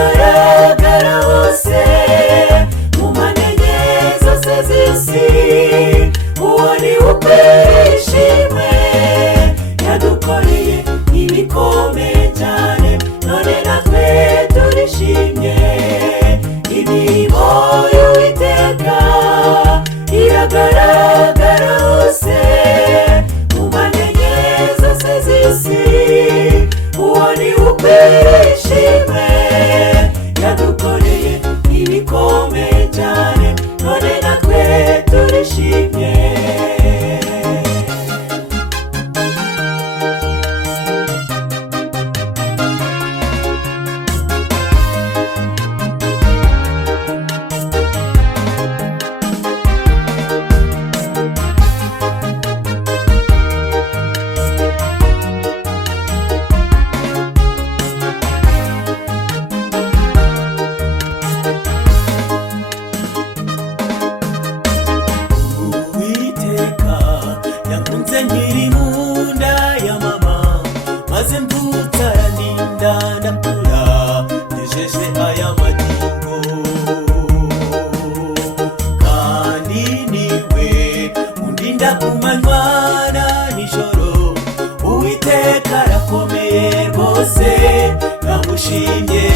iragaragara hose mu manenye zose z'isi. Uwo ni ukwiriye ishimwe, yadukoreye ibikomeye cyane, none natwe turishimye. Imirimo y'Uwiteka iragaragara hose mu manenye zose z'isi. Uwo ni ukwiriye ishimwe, yadukoreye ibikomeye cyane, none natwe turishimye. Yakunze nkiri mu nda ya mama, maze mvutse arandinda ndakura, ngejeje aya magingo. Kandi niwe undinda ku manywa na nijoro, Uwiteka arakomeye rwose, ndamushimye.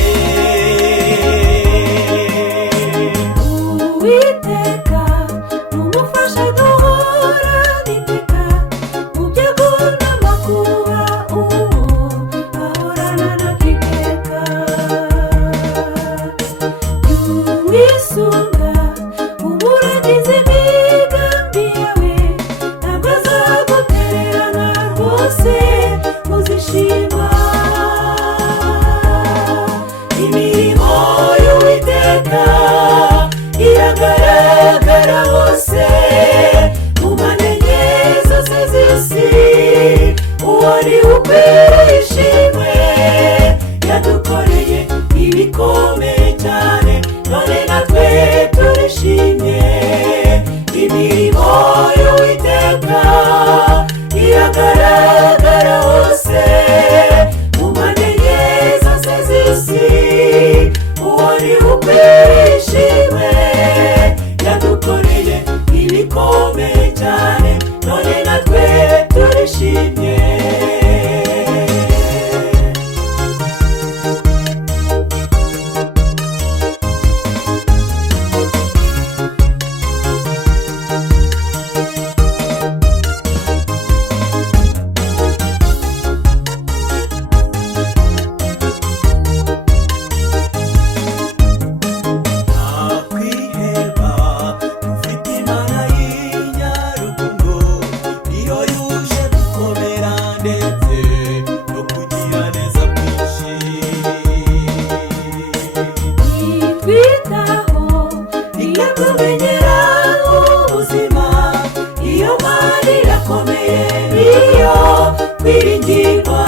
Uwiteka umufasha duhora n'iteka, mu byago n'amakuba ahorana natwiteka. Umwisunga umuragize imigambi yawe, ntabwo azagutererana rwose, uzishima. Imirimo y'Uwiteka iragaragara hose mu manenye zose z'isi. Uwo ni ukwiriye ishimwe, yadukoreye ibikomeye cyane, none natwe turishimye. Imirimo y'Uwiteka iragaragara hose mu manenye zose z'isi. Uwo ni ukwiriye ishimwe, yadukoreye ibikomeye cyane, none natwe turishimye. Ikakumenyera ubuzima, iyo Mana irakomeye, niyo kwiringirwa.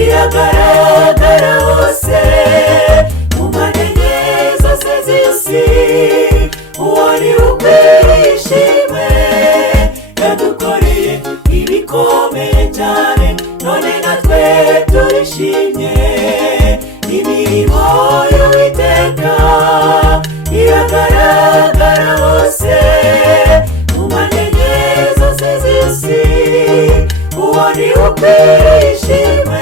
Iragaragara hose mu manenye zose z'isi. Uwo ni ukwiriye ishimwe, yadukoreye ibikomeye cyane, none natwe turishimye. Imirimo y'Uwiteka iragaragara hose mu manenye zose z'isi. Uwo ni ukwiriye ishimwe,